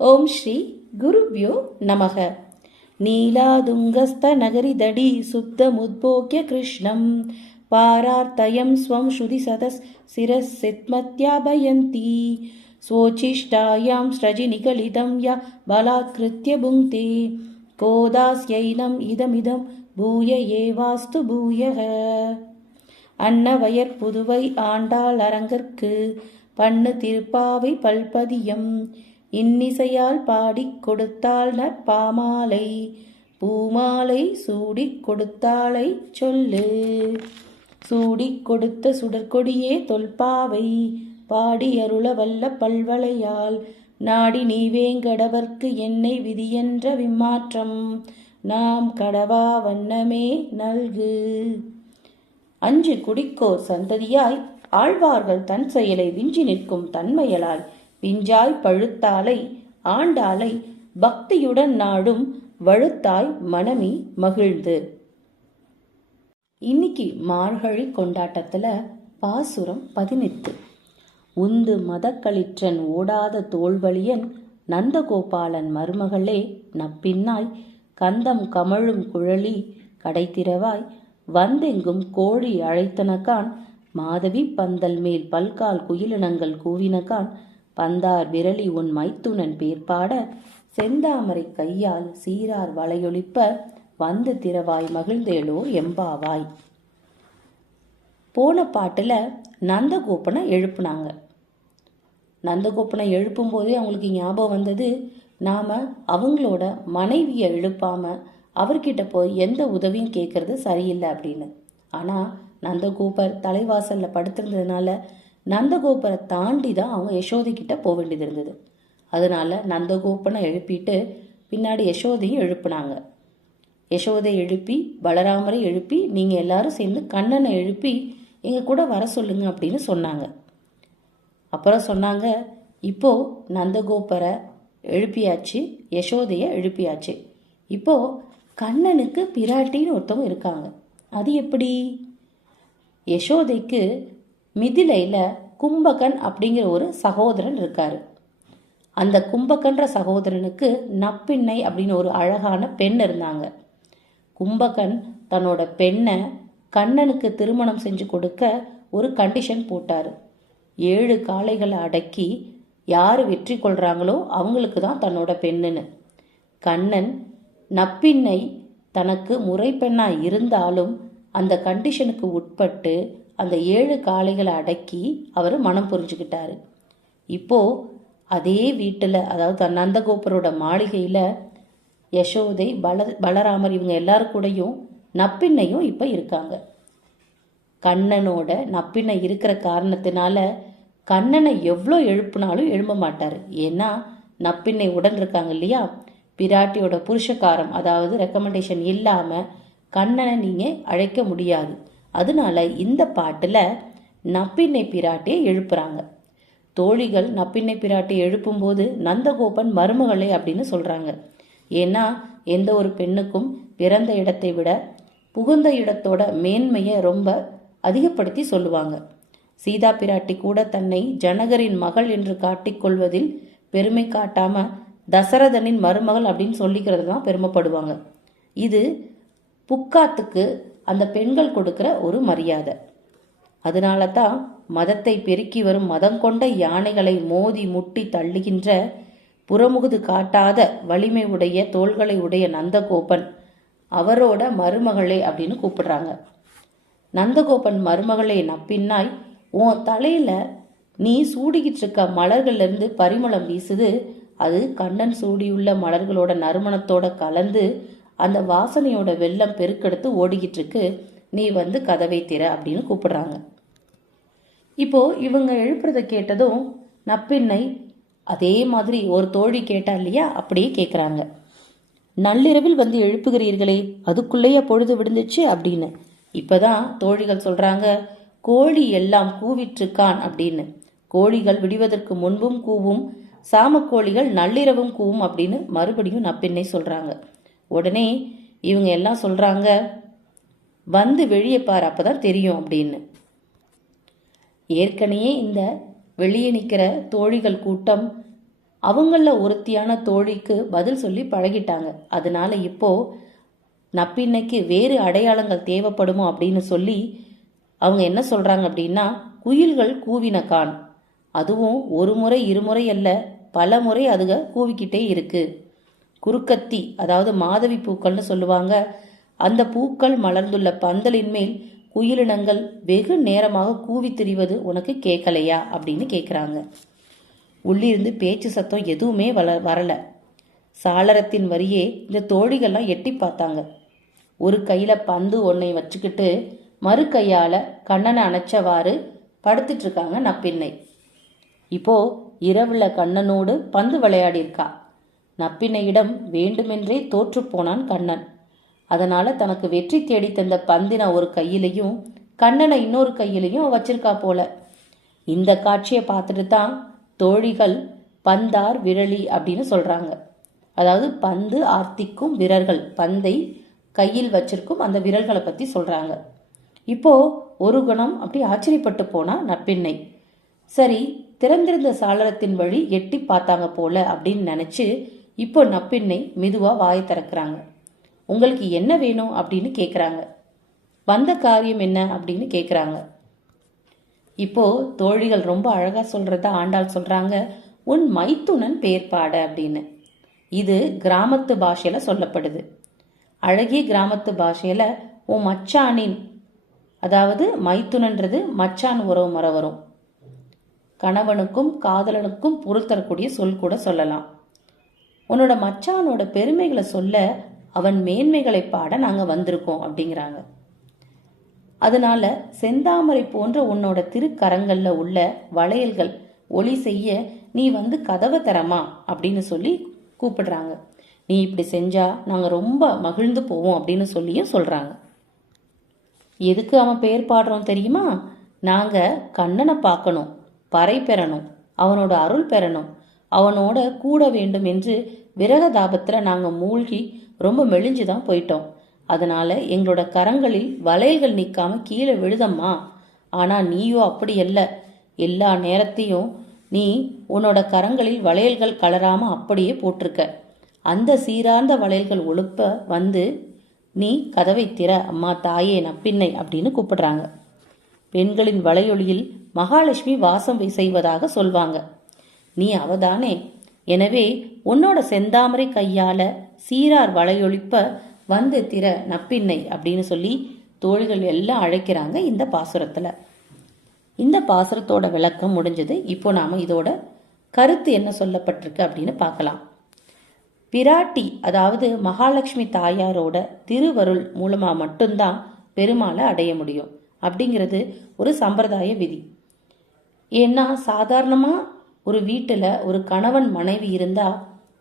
ஓம் ஸ்ரீ குருவ்யோ நமக. நீலாதுங்கஸ்த நகரிதடி சுப்தமுத்போக்ய கிருஷ்ணம் பாரார்த்தயம் ஸ்வம் ஸ்ருதி சதஸ் சிரஸ் சித்மத்யாபயந்தி ஸ்வோச்சிஷ்டாயாம் ஸ்ரஜி நிகலிதம் ய பலாத்கிருத்ய புங்க்தே கோதாஸ்யைனம் இதமிதம் பூய ஏவாஸ்து பூயக. அன்னவயற் புதுவை ஆண்டாள் அரங்கற்கு பண்ணு திருப்பாவை பல்பதியம் இன்னிசையால் பாடிக் கொடுத்தாள் நற்பாமாலை பூமாலை சூடிக் கொடுத்தாளை சொல்லு. சூடிக் கொடுத்த சுடற்கொடியே தொல்பாவை பாடி அருள வல்ல பல்வளையால் நாடி நீ வேங்கடவர்க்கு என்னை விதியென்ற விம்மாற்றம் நாம் கடவா வண்ணமே நல்கு. அஞ்சு குடிக்கோர் சந்ததியாய் ஆழ்வார்கள் தன் செயலை விஞ்சி நிற்கும் தன்மையலாய் விஞ்சாய் பழுத்தாலை ஆண்டாளை பக்தியுடன் நாடும் வழுத்தாய் மனமி மகிழ்ந்து. இன்னைக்கு மார்கழி கொண்டாட்டத்துல பாசுரம் 18. உந்து மதக்களிற்றன் ஓடாத தோல்வழியன் நந்தகோபாலன் மருமகளே நப்பின்னாய் கந்தம் கமழும் குழலி கடைத்திரவாய் வந்தெங்கும் கோழி அழைத்தனகான் மாதவி பந்தல் மேல் பல்கால் குயிலினங்கள் கூவினகான் பந்தார் விரலி உன் மைத்துனன் பேர்பாட செந்தாமரை கையால் சீரார் வளையொலிப்ப வந்து திரவாய் மகிழ்ந்தேளோர் எம்பாவாய். போன பாட்டுல நந்தகோபனை எழுப்புனாங்க. நந்தகோபனை எழுப்பும் போதே அவங்களுக்கு ஞாபகம் வந்தது, நாம அவங்களோட மனைவியை எழுப்பாம அவர்கிட்ட போய் எந்த உதவியும் கேட்கறது சரியில்லை அப்படின்னு. ஆனா நந்தகோபர் தலைவாசல்ல படுத்திருந்ததுனால நந்தகோபரை தாண்டி தான் அவங்க யசோதை கிட்ட போக வேண்டியது இருந்தது. அதனால நந்தகோபனை எழுப்பிட்டு பின்னாடி யசோதையும் எழுப்புனாங்க. யசோதை எழுப்பி பலராமரை எழுப்பி நீங்க எல்லாரும் சேர்ந்து கண்ணனை எழுப்பி எங்க கூட வர சொல்லுங்க அப்படின்னு சொன்னாங்க. அப்புறம் சொன்னாங்க, இப்போ நந்தகோபரை எழுப்பியாச்சு, யசோதைய எழுப்பியாச்சு, இப்போ கண்ணனுக்கு பிராட்டின்னு ஒருத்தவங்க இருக்காங்க. அது எப்படி? யசோதைக்கு மிதிலையில கும்பகன் அப்படிங்கிற ஒரு சகோதரன் இருக்காரு. அந்த கும்பகன்ற சகோதரனுக்கு நப்பிண்ணை அப்படின்னு ஒரு அழகான பெண் இருந்தாங்க. கும்பகன் தன்னோட பெண்ணை கண்ணனுக்கு திருமணம் செஞ்சு கொடுக்க ஒரு கண்டிஷன் போட்டாரு. 7 காளைகளை அடக்கி யாரு வெற்றி கொள்றாங்களோ அவங்களுக்கு தான் தன்னோட பெண்ணுன்னு. கண்ணன் நப்பிண்ணை தனக்கு முறை பெண்ணாய் இருந்தாலும் அந்த கண்டிஷனுக்கு உட்பட்டு அந்த 7 காளைகளை அடக்கி அவர் மனம் புரிஞ்சுக்கிட்டாரு. இப்போ அதே வீட்டில், அதாவது நந்தகோபரோட மாளிகையில் யசோதை பலராமர் இவங்க எல்லாரும் கூடயும் நப்பிண்ணையும் இப்போ இருக்காங்க. கண்ணனோட நப்பிண்ணை இருக்கிற காரணத்தினால கண்ணனை எவ்வளோ எழுப்புனாலும் எழும்ப மாட்டார். ஏன்னா நப்பிண்ணை உடன் இருக்காங்க இல்லையா. பிராட்டியோட புருஷகாரம், அதாவது ரெக்கமெண்டேஷன் இல்லாமல் கண்ணனை நீங்கள் அழைக்க முடியாது. அதனால இந்த பாட்டில் நப்பிண்ணை பிராட்டியை எழுப்புறாங்க. தோழிகள் நப்பிண்ணை பிராட்டியை எழுப்பும்போது நந்தகோபன் மருமகளே அப்படின்னு சொல்கிறாங்க. ஏன்னா எந்த ஒரு பெண்ணுக்கும் பிறந்த இடத்தை விட புகுந்த இடத்தோட மேன்மையை ரொம்ப அதிகப்படுத்தி சொல்லுவாங்க. சீதா பிராட்டி கூட தன்னை ஜனகரின் மகள் என்று காட்டிக்கொள்வதில் பெருமை காட்டாம தசரதனின் மருமகள் அப்படின்னு சொல்லிக்கிறது தான் பெருமைப்படுவாங்க. இது புக்காத்துக்கு அந்த பெண்கள் கொடுக்கிற ஒரு மரியாதை. அதனால தான் மதத்தை பெருக்கி வரும் மதம் கொண்ட யானைகளை மோதி முட்டி தள்ளுகின்ற புறமுகுது காட்டாத வலிமை உடைய தோள்களை உடைய நந்தகோபன் அவரோட மருமகளே அப்படின்னு கூப்பிடுறாங்க. நந்தகோபன் மருமகளே நப்பின்னாய் உன் தலையில நீ சூடிக்கிட்டு இருக்க மலர்கள்ல இருந்து பரிமளம் வீசுது. அது கண்ணன் சூடியுள்ள மலர்களோட நறுமணத்தோட கலந்து அந்த வாசனையோட வெள்ளம் பெருக்கெடுத்து ஓடிக்கிட்டு இருக்கு. நீ வந்து கதவை திற அப்படின்னு கூப்பிடுறாங்க. இப்போ இவங்க எழுப்புறத கேட்டதும் நப்பிண்ணை அதே மாதிரி ஒரு தோழி கேட்டா இல்லையா, அப்படியே கேட்குறாங்க. நள்ளிரவில் வந்து எழுப்புகிறீர்களே, அதுக்குள்ளேயே பொழுது விடுந்துச்சு அப்படின்னு. இப்பதான் தோழிகள் சொல்றாங்க, கோழி எல்லாம் கூவிற்றுக்கான் அப்படின்னு. கோழிகள் விடுவதற்கு முன்பும் கூவும், சாமக்கோழிகள் நள்ளிரவும் கூவும் அப்படின்னு மறுபடியும் நப்பிண்ணை சொல்றாங்க. உடனே இவங்க எல்லாம் சொல்றாங்க, வந்து வெளியே பாரு அப்பதான் தெரியும் அப்படின்னு. ஏற்கனவே இந்த வெளியே நிற்கிற தோழிகள் கூட்டம் அவங்கள ஒருத்தியான தோழிக்கு பதில் சொல்லி பழகிட்டாங்க. அதனால இப்போ நப்பின்னைக்கு வேறு அடையாளங்கள் தேவைப்படுமோ அப்படின்னு சொல்லி அவங்க என்ன சொல்றாங்க அப்படின்னா, குயில்கள் கூவின கான், அதுவும் ஒரு முறை இருமுறை அல்ல, பல முறை அதுக கூவிக்கிட்டே இருக்கு. குறுக்கத்தி, அதாவது மாதவி பூக்கள்னு சொல்லுவாங்க, அந்த பூக்கள் மலர்ந்துள்ள பந்தலின் மேல் குயிலினங்கள் வெகு நேரமாக கூவி திரிவது உனக்கு கேட்கலையா அப்படின்னு கேட்குறாங்க. உள்ளிருந்து பேச்சு சத்தம் எதுவுமே வரல. சாளரத்தின் வரியே இந்த தோழிகள்லாம் எட்டி பார்த்தாங்க. ஒரு கையில பந்து ஒன்னை வச்சுக்கிட்டு மறு கையால கண்ணனை அணைச்சவாறு படுத்துட்டு இருக்காங்க நப்பின்னை. இப்போ இரவுல கண்ணனோடு பந்து விளையாடி இருக்கா. நப்பின்னையிடம் வேண்டுமென்றே தோற்று போனான் கண்ணன். அதனால தனக்கு வெற்றி தேடி தந்த பந்தின ஒரு கையிலையும் கண்ணனை இன்னொரு கையிலையும் வச்சிருக்கா போல. இந்த காட்சியை பார்த்துட்டு தான் தோழிகள் பந்தார் விரலி அப்படின்னு சொல்றாங்க. அதாவது பந்து ஆர்த்திக்கும் விரல்கள், பந்தை கையில் வச்சிருக்கும் அந்த விரல்களை பத்தி சொல்றாங்க. இப்போ ஒரு குணம் அப்படி ஆச்சரியப்பட்டு போனா நப்பின்னை. சரி, திறந்திருந்த சாளரத்தின் வழி எட்டி பார்த்தாங்க போல அப்படின்னு நினைச்சு இப்போ நப்பின்னை மெதுவா வாயை திறக்கிறாங்க. உங்களுக்கு என்ன வேணும் அப்படின்னு கேட்குறாங்க. வந்த காரியம் என்ன அப்படின்னு கேட்குறாங்க. இப்போ தோழிகள் ரொம்ப அழகா சொல்றத ஆண்டாள் சொல்றாங்க, உன் மைத்துனன் பேர் பாட அப்படின்னு. இது கிராமத்து பாஷையில சொல்லப்படுது. அழகிய கிராமத்து பாஷையில உன் மச்சானின், அதாவது மைத்துனன்றது மச்சான் உறவு முறை வரும். கணவனுக்கும் காதலனுக்கும் பொருள் தரக்கூடிய சொல் கூட சொல்லலாம். உன்னோட மச்சானோட பெருமைகளை சொல்ல, அவன் மேன்மைகளை பாட நாங்க வந்திருக்கோம் அப்படிங்கிறாங்க. அதனால செந்தாமரை போன்ற உன்னோட திருக்கரங்கள்ல உள்ள வளையல்கள் ஒளி செய்ய நீ வந்து கதவை தரமா அப்படின்னு சொல்லி கூப்பிடுறாங்க. நீ இப்படி செஞ்சா நாங்க ரொம்ப மகிழ்ந்து போவோம் அப்படின்னு சொல்லியும் சொல்றாங்க. எதுக்கு அவன் பெயர் பாடுறோம் தெரியுமா? நாங்க கண்ணனை பார்க்கணும், பறை பெறணும், அவனோட அருள் பெறணும், அவனோட கூட வேண்டும் என்று விரக தாபத்துல நாங்க மூழ்கி ரொம்ப மெலிஞ்சுதான் போயிட்டோம். அதனால எங்களோட கரங்களில் வளையல்கள் நிற்காம கீழே விழுதம்மா. ஆனா நீயோ அப்படி அல்ல. எல்லா நேரத்தையும் நீ உன்னோட கரங்களில் வளையல்கள் கலராம அப்படியே போட்டிருக்க. அந்த சீரார்ந்த வளையல்கள் ஒழுப்ப வந்து நீ கதவை திற அம்மா தாயே நப்பின்னை அப்படின்னு கூப்பிடுறாங்க. பெண்களின் வளையொலியில் மகாலட்சுமி வாசம் செய்வதாக சொல்வாங்க. நீ அவதானே. எனவே உன்னோட செந்தாமரை கையால சீரார் வளையொலிப்ப வந்து திற நப்பின்னை அப்படின்னு சொல்லி தோழிகள் எல்லாம் அழைக்கிறாங்க இந்த பாசுரத்துல. இந்த பாசுரத்தோட விளக்கம் முடிஞ்சது. இப்போ நாம இதோட கருத்து என்ன சொல்லப்பட்டிருக்கு அப்படின்னு பார்க்கலாம். பிராட்டி, அதாவது மகாலட்சுமி தாயாரோட திருவருள் மூலமா மட்டும்தான் பெருமாளை அடைய முடியும் அப்படிங்கிறது ஒரு சம்பிரதாய விதி. ஏன்னா சாதாரணமா ஒரு வீட்டுல ஒரு கணவன் மனைவி இருந்தா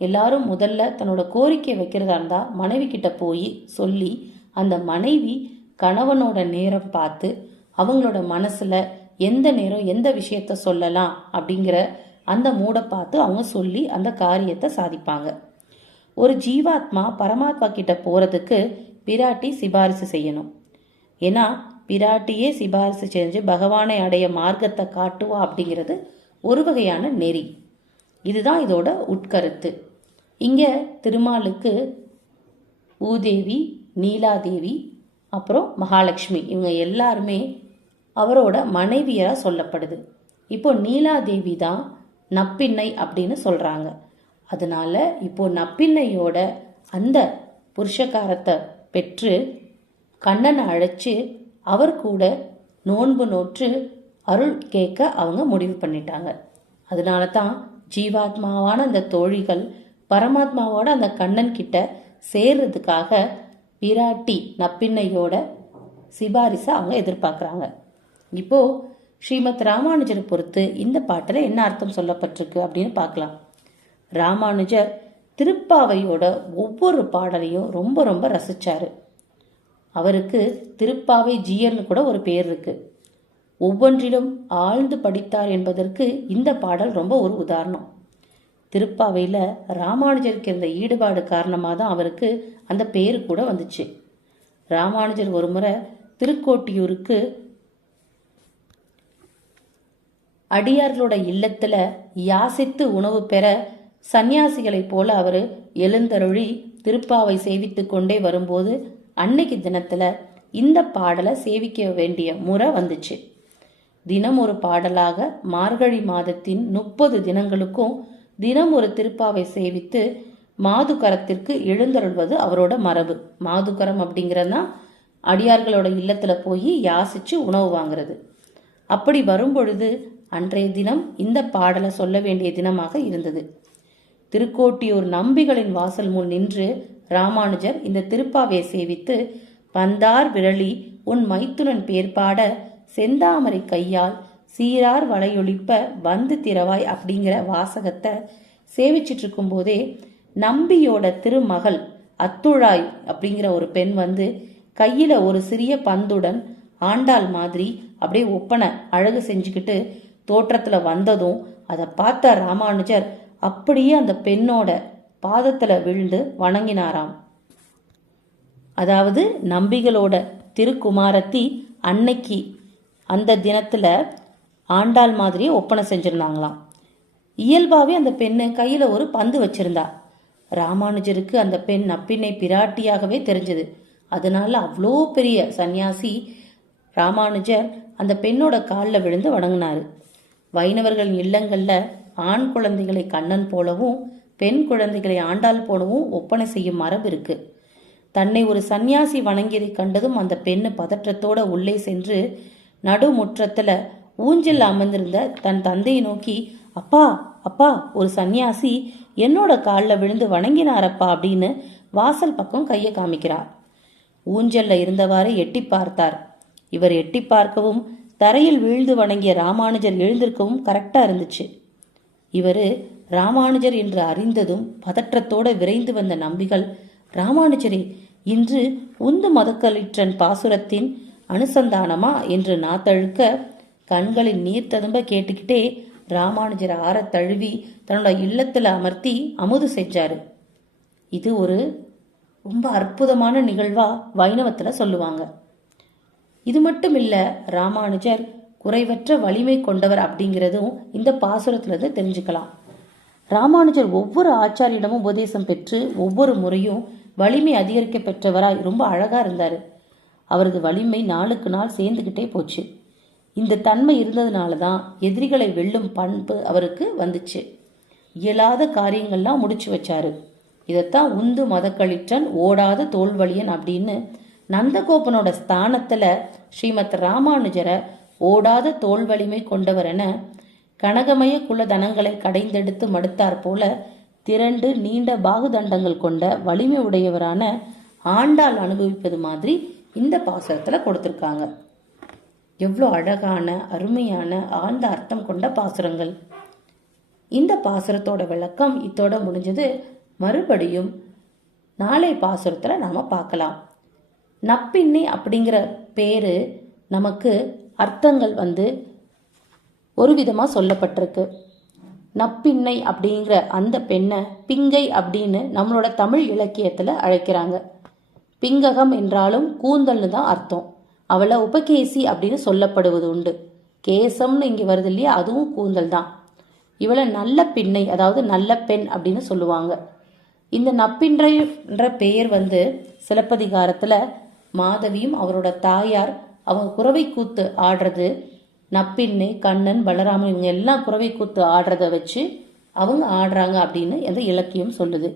எல்லாரும் முதல்ல தன்னோட கோரிக்கை வைக்கிறதா இருந்தா மனைவி கிட்ட போய் சொல்லி, அந்த மனைவி கணவனோட நேரம் பார்த்து அவங்களோட மனசுல எந்த நேரம் எந்த விஷயத்த சொல்லலாம் அப்படிங்கிற அந்த மூடை பார்த்து அவங்க சொல்லி அந்த காரியத்தை சாதிப்பாங்க. ஒரு ஜீவாத்மா பரமாத்மா கிட்ட போறதுக்கு பிராட்டி சிபாரிசு செய்யணும். ஏன்னா பிராட்டியே சிபாரிசு செஞ்சு பகவானை அடைய மார்க்கத்தை காட்டுவா அப்படிங்கிறது ஒரு வகையான நெறி. இதுதான் இதோட உட்கருத்து. இங்க திருமாலுக்கு பூதேவி, நீலாதேவி, அப்புறம் மகாலட்சுமி இவங்க எல்லாருமே அவரோட மனைவியரா சொல்லப்படுது. இப்போ நீலாதேவி தான் நப்பின்னை அப்படின்னு சொல்றாங்க. அதனால இப்போ நப்பின்னையோட அந்த புருஷகாரத்தை பெற்று கண்ணனை அழைச்சு அவர் கூட நோன்பு நோற்று அருள் கேட்க அவங்க முடிவு பண்ணிட்டாங்க. அதனால தான் ஜீவாத்மாவான அந்த தோழிகள் பரமாத்மாவோட அந்த கண்ணன் கிட்ட சேர்றதுக்காக பிராட்டி நப்பின்னையோட சிபாரிசை அவங்க எதிர்பார்க்குறாங்க. இப்போ ஸ்ரீமத் ராமானுஜரை பொறுத்து இந்த பாட்டுல என்ன அர்த்தம் சொல்லப்பட்டிருக்கு அப்படின்னு பார்க்கலாம். ராமானுஜர் திருப்பாவையோட ஒவ்வொரு பாடலையும் ரொம்ப ரொம்ப ரசிச்சாரு. அவருக்கு திருப்பாவை ஜீயர்னு கூட ஒரு பேர் இருக்கு. ஒவ்வொன்றிலும் ஆழ்ந்து படித்தார் என்பதற்கு இந்த பாடல் ரொம்ப ஒரு உதாரணம். திருப்பாவையில ராமானுஜருக்கு இருந்த ஈடுபாடு காரணமாக தான் அவருக்கு அந்த பேரு கூட வந்துச்சு. ராமானுஜர் ஒரு முறை திருக்கோட்டியூருக்கு அடியார்களோட இல்லத்துல யாசித்து உணவு பெற சன்னியாசிகளைப் போல அவர் எழுந்தருளி திருப்பாவை சேவித்து கொண்டே வரும்போது அன்னைக்கு தினத்துல இந்த பாடலை சேவிக்க வேண்டிய முறை வந்துச்சு. தினம் ஒரு பாடலாக மார்கழி மாதத்தின் 30 தினங்களுக்கும் தினம் ஒரு திருப்பாவை சேவித்து மாதுகரத்திற்கு எழுந்தருள்வது அவரோட மரபு. மாதுகரம் அப்படிங்கிறதுனா அடியார்களோட இல்லத்துல போய் யாசிச்சு உணவு வாங்குறது. அப்படி வரும்பொழுது அன்றைய தினம் இந்த பாடலை சொல்ல வேண்டிய தினமாக இருந்தது. திருக்கோட்டியூர் நம்பிகளின் வாசல் முன் நின்று ராமானுஜர் இந்த திருப்பாவை சேவித்து பந்தார் விரலி உன் மைத்துனன் பேர்பாட செந்தாமரை கையால் சீரார் வளையொலிப்ப வந்து திறவாய் அப்படிங்கிற வாசகத்தை சேவிச்சிட்டு இருக்கும் போதே நம்பியோட திருமகள் அத்துழாய் அப்படிங்கிற ஒரு பெண் வந்து கையில ஒரு சிறிய பந்துடன் ஆண்டாள் மாதிரி அப்படியே ஒப்பனை அழகு செஞ்சுக்கிட்டு தோற்றத்துல வந்ததும் அதை பார்த்த ராமானுஜர் அப்படியே அந்த பெண்ணோட பாதத்துல விழுந்து வணங்கினாராம். அதாவது நம்பிகளோட திருக்குமாரத்தி அன்னைக்கு அந்த தினத்துல ஆண்டாள் மாதிரியே ஒப்பனை செஞ்சிருந்தாங்களாம். இயல்பாவே அந்த பெண்ணு கையில ஒரு பந்து வச்சிருந்தா. ராமானுஜருக்கு அந்த பெண் நப்பின்னை பிராட்டியாகவே தெரிஞ்சது. அதனால அவ்வளோ பெரிய சன்னியாசி ராமானுஜர் அந்த பெண்ணோட காலில் விழுந்து வணங்கினாரு. வைணவர்கள் இல்லங்கள்ல ஆண் குழந்தைகளை கண்ணன் போலவும் பெண் குழந்தைகளை ஆண்டாள் போலவும் ஒப்பனை செய்யும் மரபு இருக்கு. தன்னை ஒரு சன்னியாசி வணங்கியதை கண்டதும் அந்த பெண்ணு பதற்றத்தோட உள்ளே சென்று நடுமுற்றத்துல ஊஞ்சல் அமர்ந்திருந்த தன் தந்தையை நோக்கி, அப்பா அப்பா, ஒரு சன்னியாசி என்னோட காலில் விழுந்து வணங்கினாரப்பா அப்படின்னு வாசல் பக்கம் கையை காமிக்கிறார். ஊஞ்சல்ல இருந்தவாறு எட்டி பார்த்தார். இவர் எட்டி பார்க்கவும் தரையில் வீழ்ந்து வணங்கிய ராமானுஜர் எழுந்திருக்கவும் கரெக்டா இருந்துச்சு. இவரு ராமானுஜர் என்று அறிந்ததும் பதற்றத்தோட விரைந்து வந்த நம்பிகள், ராமானுஜரே, இன்று உந்து மதக்களிற்றன் பாசுரத்தின் அனுசந்தானமா என்று நாத்தழுக்க கண்களில் நீர் ததும்ப கேட்டுக்கிட்டே ராமானுஜர் ஆற தழுவி தன்னோட இல்லத்துல அமர்த்தி அமுது செஞ்சாரு. இது ஒரு ரொம்ப அற்புதமான நிகழ்வா வைணவத்துல சொல்லுவாங்க. இது மட்டும் இல்ல, ராமானுஜர் குறைவற்ற வலிமை கொண்டவர் அப்படிங்கிறதும் இந்த பாசுரத்துல தெரிஞ்சுக்கலாம். ராமானுஜர் ஒவ்வொரு ஆச்சாரியிடமும் உபதேசம் பெற்று ஒவ்வொரு முறையும் வலிமை அதிகரிக்க பெற்றவராய் ரொம்ப அழகா இருந்தாரு. அவரது வலிமை நாளுக்கு நாள் சேர்ந்துகிட்டே போச்சு. இந்த தன்மை இருந்ததுனால தான் எதிரிகளை வெல்லும் பண்பு அவருக்கு வந்துச்சு. இயலாத காரியங்கள்லாம் முடிச்சு வச்சாரு. இதைத்தான் உந்து மதக்களிற்றன் ஓடாத தோல்வழியன் அப்படின்னு நந்தகோபனோட ஸ்தானத்துல ஸ்ரீமத் ராமானுஜரை ஓடாத தோல் வலிமை கொண்டவர் என கனகமய குல தனங்களை கடைந்தெடுத்து மடுத்தார் போல திரண்டு நீண்ட பாகுதண்டங்கள் கொண்ட வலிமை உடையவரான ஆண்டாள் அனுபவிப்பது மாதிரி இந்த பாசுரத்துல கொடுத்திருக்காங்க. எவ்வளோ அழகான அருமையான ஆழ்ந்த அர்த்தம் கொண்ட பாசுரங்கள். இந்த பாசுரத்தோட விளக்கம் இத்தோட முடிஞ்சது. மறுபடியும் நாளை பாசுரத்துல நாம பார்க்கலாம். நப்பின்னை அப்படிங்கிற பேரு நமக்கு அர்த்தங்கள் ஒரு விதமா சொல்லப்பட்டிருக்கு. நப்பின்னை அப்படிங்கிற அந்த பெண்ணை பிங்கை அப்படின்னு நம்மளோட தமிழ் இலக்கியத்துல அழைக்கிறாங்க. பிங்ககம் என்றாலும் கூந்தல்னு தான் அர்த்தம். அவளை உபகேசி அப்படின்னு சொல்லப்படுவது உண்டு. கேசம்னு இங்க வருது இல்லையா, அதுவும் கூந்தல் தான். இவளை நல்ல பின்னை, அதாவது நல்ல பெண் அப்படின்னு சொல்லுவாங்க. இந்த நப்பின்ற பெயர் சிலப்பதிகாரத்துல மாதவியும் அவரோட தாயார் அவங்க குறவை கூத்து ஆடுறது, நப்பின்னை, கண்ணன், பலராமன் இவங்க எல்லாம் குறவை கூத்து ஆடுறத வச்சு அவங்க ஆடுறாங்க அப்படின்னு எந்த இலக்கியம் சொல்லுது.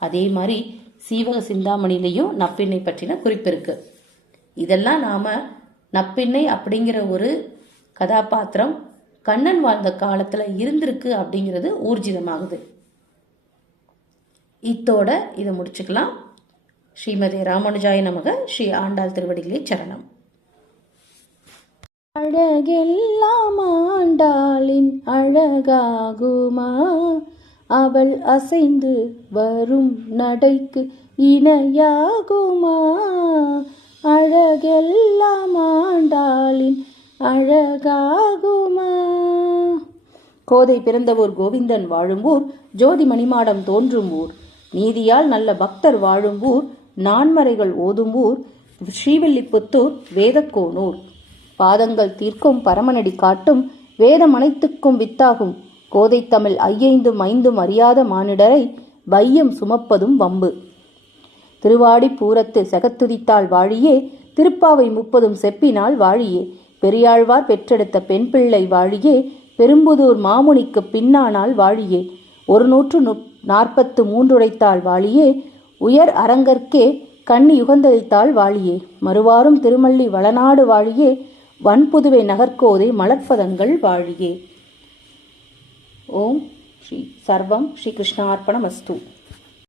அதே மாதிரி சீவக சிந்தாமணிலையும் நப்பின்னை பற்றின குறிப்பு இருக்கு. இதெல்லாம் நாம நப்பின்னை அப்படிங்கிற ஒரு கதாபாத்திரம் கண்ணன் வாழ்ந்த காலத்துல இருந்திருக்கு அப்படிங்கிறது ஊர்ஜிதமாகுது. இத்தோட இதை முடிச்சுக்கலாம். ஸ்ரீமதி ராமானுஜாய நமக. ஸ்ரீ ஆண்டாள் திருவடிகளே சரணம். அழகெல்லாம் ஆண்டாளின் அழகாகுமா, அவள் அசைந்து வரும் நடைக்கு இணையாகுமா, அழகெல்லாம் ஆண்டாளின் அழகாகுமா. கோதை பிறந்த ஊர், கோவிந்தன் வாழும் ஊர், ஜோதி மணிமாடம் தோன்றும் ஊர், நீதியால் நல்ல பக்தர் வாழும் ஊர், நான்மறைகள் ஓதும் ஊர், ஸ்ரீவில்லிபுத்தூர் வேதக்கோனூர். பாதங்கள் தீர்க்கும் பரமனடி காட்டும் வேதம் அனைத்துக்கும் வித்தாகும் கோதைத்தமிழ் ஐயைந்தும் ஐந்தும் அறியாத மானிடரை வையம் சுமப்பதும் வம்பு. திருவாடி பூரத்து செகத்துதித்தாள் வாழியே, திருப்பாவை 30 செப்பினால் வாழியே, பெரியாழ்வார் பெற்றெடுத்த பெண் பிள்ளை வாழியே, பெரும்புதூர் மாமுனிக்கு பின்னானால் வாழியே, 143 உடைத்தாள் வாழியே, உயர் அரங்கற்கே கண்ணி யுகந்தளித்தாள் வாழியே, மறுவாரும் திருமல்லி வளநாடு வாழியே, வன்புதுவை நகர்கோதை மலர்ப்பதங்கள் வாழியே. ஓம் ஸ்ரீ சர்வம் ஸ்ரீ கிருஷ்ணார்ப்பணமஸ்து.